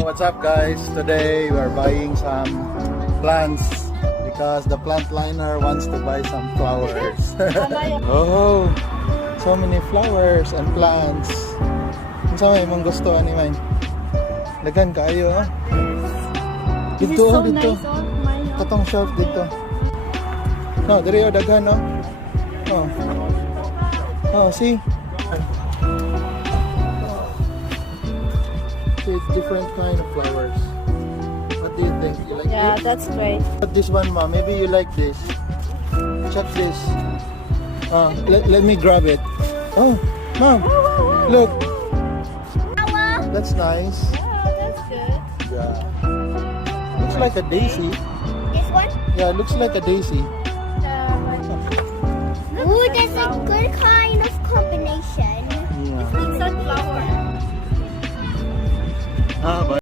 What's up guys? Today we're buying some plants because the plant liner wants to buy some flowers. Oh, so many flowers and plants. Ano may mong gusto ani man? Dagan kayo oh. This is Dito so dito. nice, oh. My, Katong shelf dito. No, diri oh daghan no. Oh. Oh, see? It's different kind of flowers. What do you think? You like yeah, it? that's great. But this one, mom. Maybe you like this. Check this. Let me grab it. Oh, mom, look. That's nice. Oh, that's good. Yeah. Looks like a daisy. This one? Yeah, it looks like a daisy. Ooh, that's a good kind of combination. Yeah. It's sunflower. Ah, but